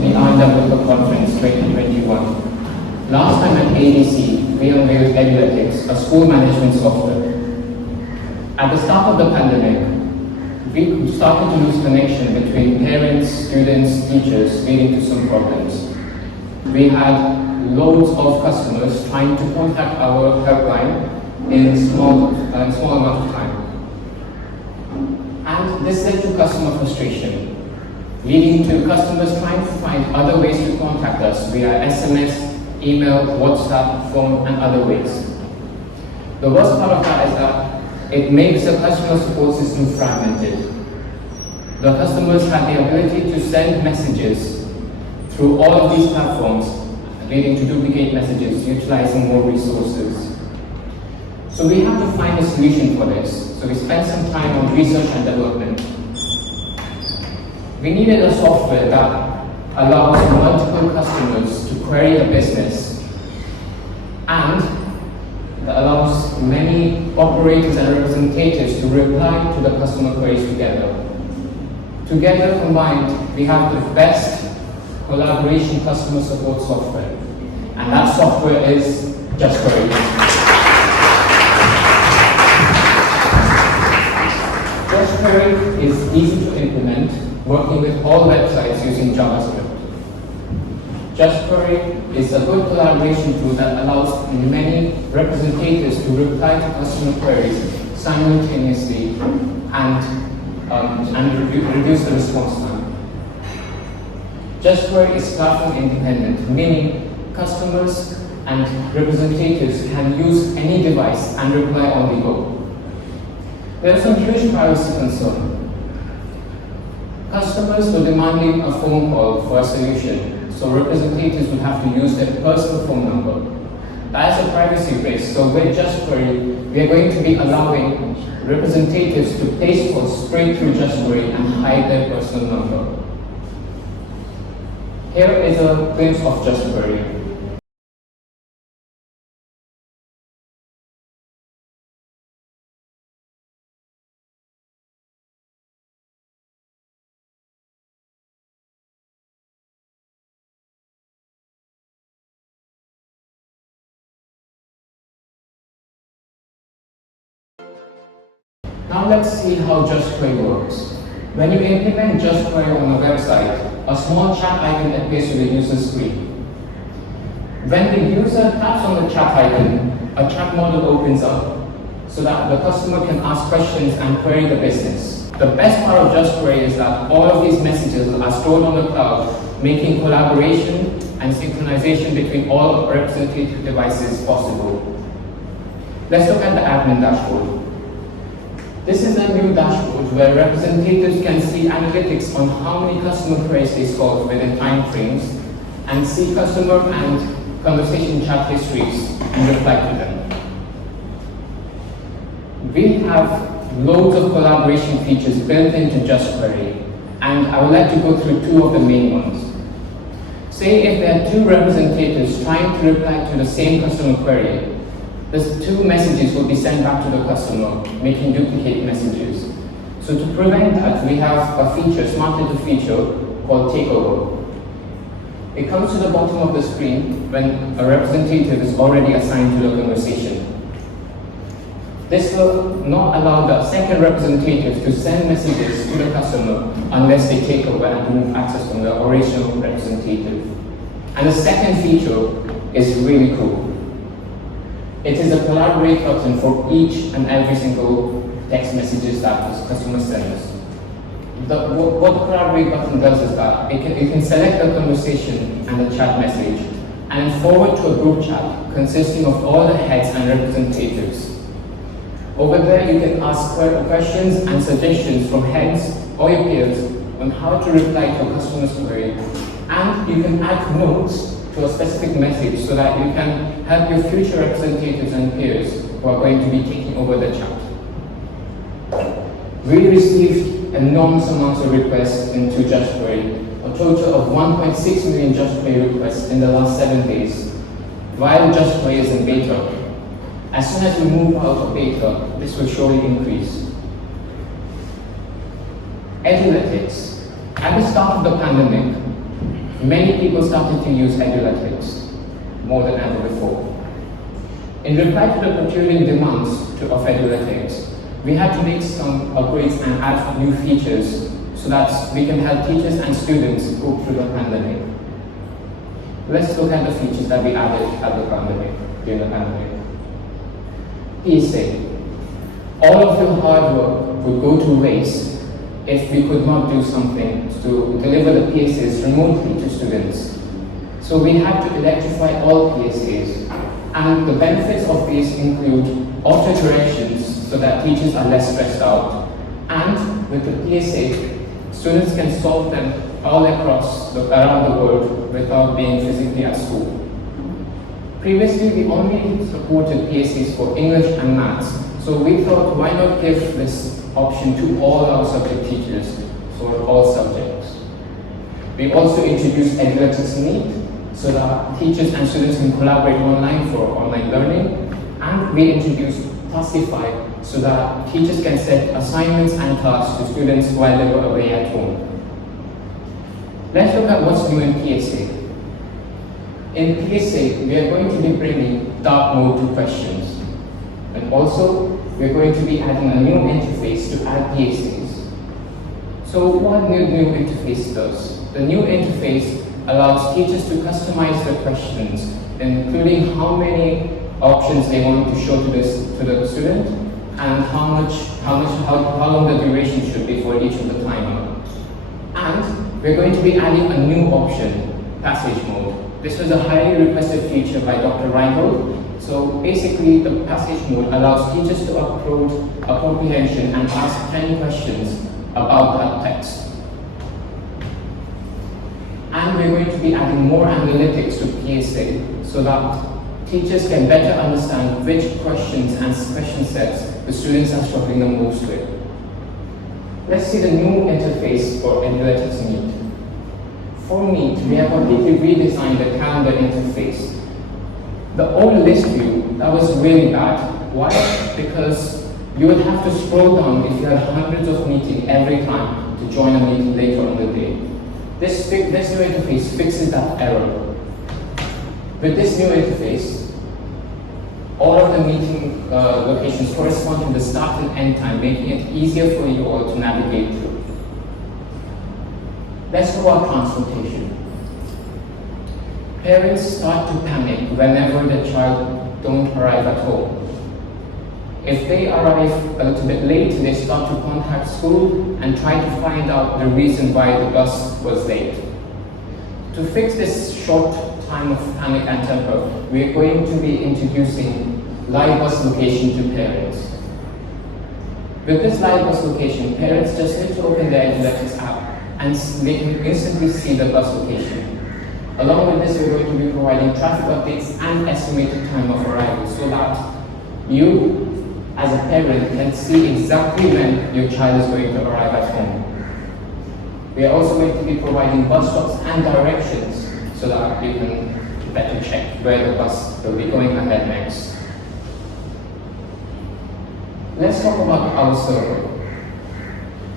to the AARN Developer Conference 2021. Last time at ADC, we unveiled Eduletics, a school management software. At the start of the pandemic, we started to lose connection between parents, students, teachers, leading to some problems. We had loads of customers trying to contact our helpline in small amount of time. And this led to customer frustration, leading to customers trying to find other ways to contact us via SMS, email, WhatsApp, phone, and other ways. The worst part of that is that it makes the customer support system fragmented. The customers had the ability to send messages through all of these platforms, leading to duplicate messages, utilizing more resources. So we had to find a solution for this. So we spent some time on research and development. We needed a software that allows multiple customers to query a business and that allows many operators and representatives to reply to the customer queries together. Together combined, we have the best collaboration customer support software. And that software is JustQuery. JustQuery is easy to implement, working with all websites using JavaScript. JustQuery is a good collaboration tool that allows many representatives to reply to customer queries simultaneously and reduce the response time. JustQuery is platform independent, meaning customers and representatives can use any device and reply on the go. There is some huge privacy concern. Customers were demanding a phone call for a solution, so representatives would have to use their personal phone number. That is a privacy risk, so with JustQuery, we are going to be allowing representatives to place calls straight through JustQuery and hide their personal number. Here is a glimpse of JustQuery. Now let's see how JustQuery works. When you implement JustQuery on a website, a small chat icon appears to the user's screen. When the user taps on the chat icon, a chat module opens up so that the customer can ask questions and query the business. The best part of JustQuery is that all of these messages are stored on the cloud, making collaboration and synchronization between all representative devices possible. Let's look at the admin dashboard. This is a new dashboard where representatives can see analytics on how many customer queries they solved within time frames and see customer and conversation chat histories and reply to them. We have loads of collaboration features built into JustQuery, and I would like to go through two of the main ones. Say if there are two representatives trying to reply to the same customer query, these two messages will be sent back to the customer, making duplicate messages. So to prevent that, we have a feature, smart little feature called Takeover. It comes to the bottom of the screen when a representative is already assigned to the conversation. This will not allow the second representative to send messages to the customer unless they take over and remove access from the original representative. And the second feature is really cool. It is a collaborate button for each and every single text messages that the customer sends. What the collaborate button does is that it can select the conversation and the chat message and forward to a group chat consisting of all the heads and representatives. Over there you can ask questions and suggestions from heads or your peers on how to reply to a customer's query, and you can add notes to a specific message so that you can help your future representatives and peers who are going to be taking over the chat. We received enormous amounts of requests into JustQuery, a total of 1.6 million JustQuery requests in the last 7 days, while JustQuery is in beta. As soon as we move out of beta, this will surely increase. Eduletics. At the start of the pandemic, many people started to use Eduletics more than ever before. In reply to the protruding demands of Eduletics, we had to make some upgrades and add new features so that we can help teachers and students go through the pandemic. Let's look at the features that we added during the pandemic. PSA. All of your hard work would go to waste if we could not do something to deliver the PSAs remotely to students. So we had to electrify all PSAs, and the benefits of these include auto corrections so that teachers are less stressed out, and with the PSA, students can solve them all around the world without being physically at school. Previously, we only supported PSAs for English and Maths, so we thought, why not give this option to all our subject teachers for all subjects. We also introduced Eduletics Meet so that teachers and students can collaborate online for online learning, and we introduced Taskify so that teachers can set assignments and tasks to students while they were away at home. Let's look at what's new in PSA. In PSA, we are going to be bringing dark mode to questions. And also, we're going to be adding a new interface to add PSAs. So what new interface does? The new interface allows teachers to customize their questions, including how many options they want to show to the student, and how long the duration should be for each of the timer. And we're going to be adding a new option, passage mode. This was a highly requested feature by Dr. Reinhold. So basically, the passage mode allows teachers to upload a comprehension and ask 10 questions about that text. And we're going to be adding more analytics to PSA so that teachers can better understand which questions and question sets the students are struggling the most with. Let's see the new interface for Eduletics Meet. For Meet, we have completely redesigned the calendar interface. The old list view, that was really bad. Why? Because you would have to scroll down if you had hundreds of meetings every time to join a meeting later on the day. This new interface fixes that error. With this new interface, all of the meeting locations correspond to the start and end time, making it easier for you all to navigate through. Let's go about transportation. Parents start to panic whenever their child don't arrive at home. If they arrive a little bit late, they start to contact school and try to find out the reason why the bus was late. To fix this short time of panic and temper, we are going to be introducing live bus location to parents. With this live bus location, parents just need to open their Eduletics app and they can instantly see the bus location. Along with this, we're going to be providing traffic updates and estimated time of arrival so that you, as a parent, can see exactly when your child is going to arrive at home. We are also going to be providing bus stops and directions so that you can better check where the bus will be going ahead next. Let's talk about our server.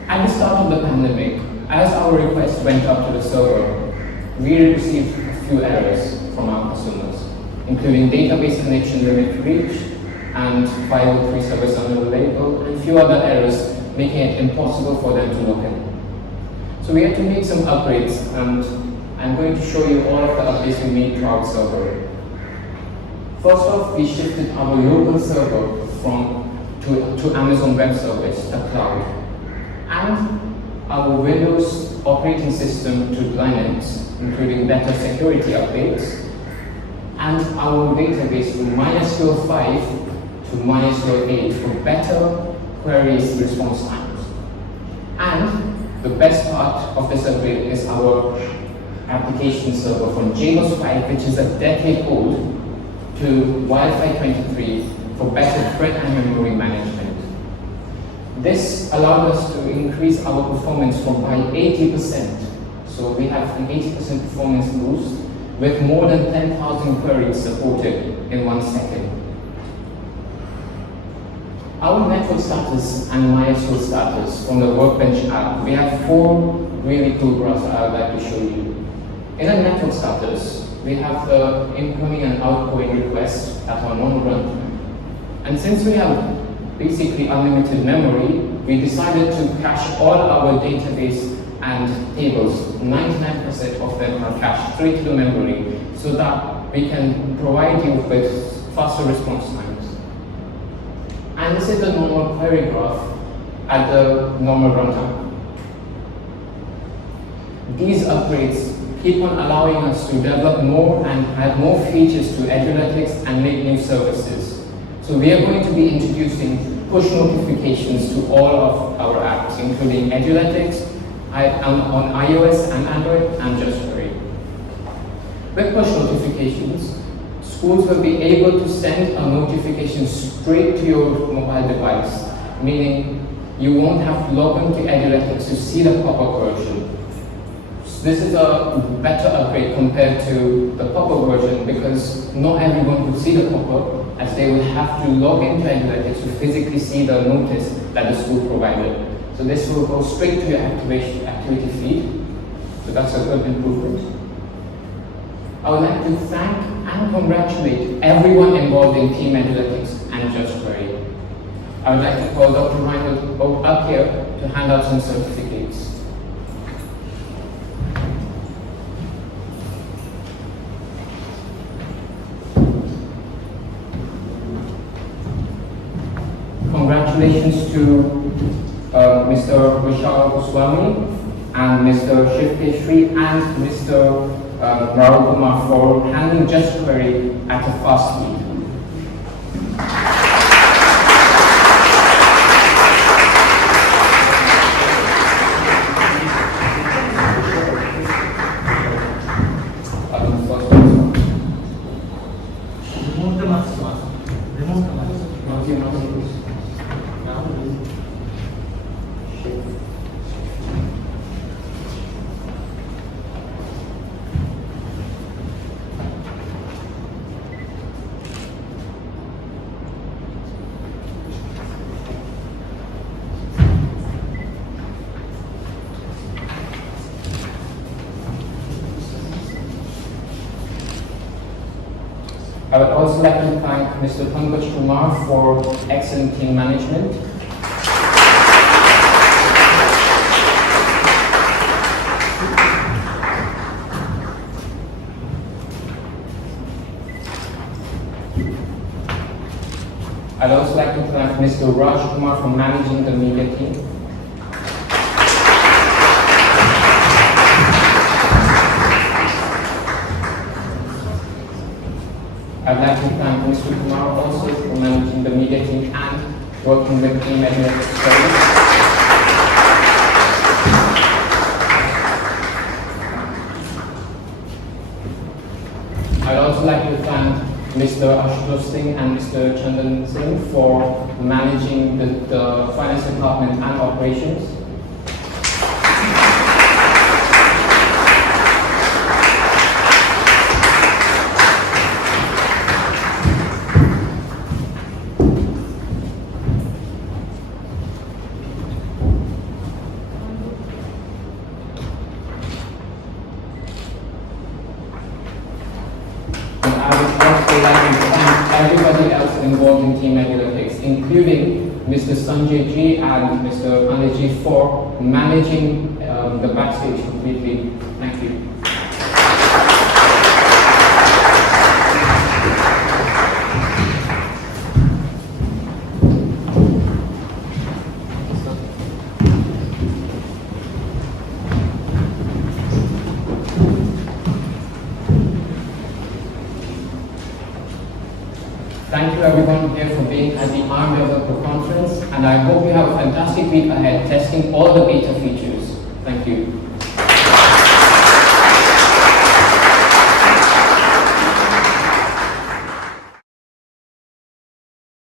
At the start of the pandemic, as our request went up to the server, we received a few errors from our customers, including database connection limit reach and 503 service unavailable, and a few other errors, making it impossible for them to log in. So we had to make some upgrades, and I'm going to show you all of the updates we made to our server. First off, we shifted our local server to Amazon Web Service, the cloud, and our Windows operating system to Linux, including better security updates, and our database from MySQL 5 to MySQL 8 for better queries response times. And the best part of this upgrade is our application server from JBoss 5, which is a decade old, to Wi-Fi 23 for better thread and memory management. This allowed us to increase our performance by 80%. So we have an 80% performance boost with more than 10,000 queries supported in 1 second. Our network status and MySQL status from the Workbench app, we have 4 really cool graphs that I would like to show you. In a network status, we have the incoming and outgoing requests at our normal runtime. And since we have basically unlimited memory, we decided to cache all our database and tables. 99% of them are cached straight to the memory so that we can provide you with faster response times. And this is the normal query graph at the normal runtime. These upgrades keep on allowing us to develop more and add more features to Eduletics and make new services. So we are going to be introducing push notifications to all of our apps, including Eduletics, on iOS and Android, and JustQuery. With push notifications, schools will be able to send a notification straight to your mobile device, meaning you won't have to log into Eduletics to see the pop-up version. This is a better upgrade compared to the pop-up version because not everyone could see the pop-up, as they will have to log into Eduletics to physically see the notice that the school provided. So this will go straight to your activity feed. So that's a good improvement. I would like to thank and congratulate everyone involved in Team Eduletics and JustQuery. I would like to call Dr. Reinhold up here to hand out some certificates. Congratulations to Mr. Vishal Goswami and Mr. Shiv Keshri and Mr. Rahul Kumar for handling JustQuery at a fast speed. I would also like to thank Mr. Pankaj Kumar for excellent team management. I'd also like to thank Mr. Raj Kumar for managing the media team. I'd like to thank Mr. Kumar also for managing the media team and working with Team Eduletics service. I'd also like to thank Mr. Ashwin Singh and Mr. Chandan Singh for managing the finance department and operations. Everybody else involved in Team Eduletics, including Mr. Sanjay Ji and Mr. Anil Ji for managing the backstage completely. Thank you. Thank you everyone here for being at the AARN Developer Conference, and I hope you have a fantastic week ahead testing all the beta features. Thank you.